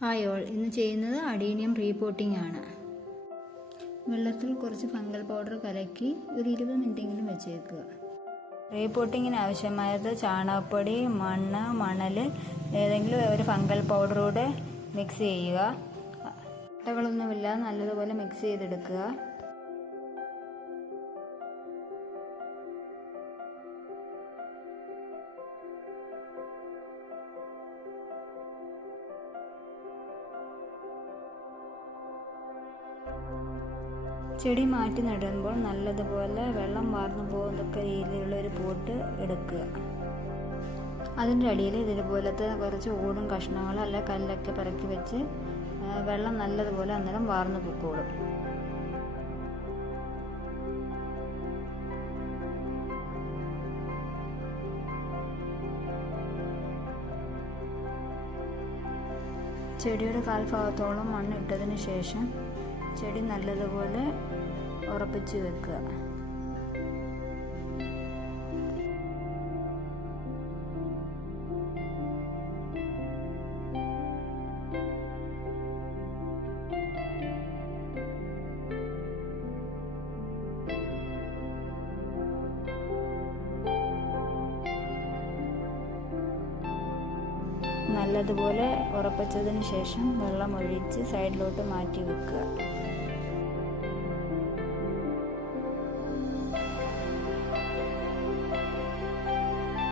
Hi all, ഇന്ന് ചെയ്യുന്നത് adenium repotting ആണ്. വെള്ളത്തിൽ കുറച്ച് ഫംഗൽ പൗഡർ കലക്കി ഒരു 20 മിനിറ്റെങ്കിലും വെച്ചേക്കുക. റീപോട്ടിങ്ങിന് ആവശ്യമായത് ചാണകപ്പൊടി, മണ്ണ്, മണൽ, ഏതെങ്കിലും ഒരു ഫംഗൽ പൗഡറൂടെ മിക്സ് ചെയ്യുക. കട്ടകളൊന്നുമില്ലാതെ നല്ലതുപോലെ മിക്സ് ചെയ്തെടുക്കുക. ചെടി മാറ്റി നടുമ്പോൾ നല്ലതുപോലെ വെള്ളം വാർന്നു പോകുന്നൊക്കെ രീതിയിലുള്ള ഒരു പോട്ട് എടുക്കുക. അതിൻ്റെ അടിയിൽ ഇതുപോലത്തെ കുറച്ച് ഓടും കഷ്ണങ്ങൾ അല്ല കല്ലൊക്കെ പിറക്കി വെച്ച് വെള്ളം നല്ലതുപോലെ അന്നേരം വാർന്നു പൊക്കോളും. ചെടിയുടെ കാൽഭാഗത്തോളം മണ്ണിട്ടതിന് ശേഷം ചെടി നല്ലതുപോലെ ഉറപ്പിച്ച് വെക്കുക. നല്ലതുപോലെ ഉറപ്പിച്ചതിന് ശേഷം വെള്ളം ഒഴിച്ച് സൈഡിലോട്ട് മാറ്റി വെക്കുക.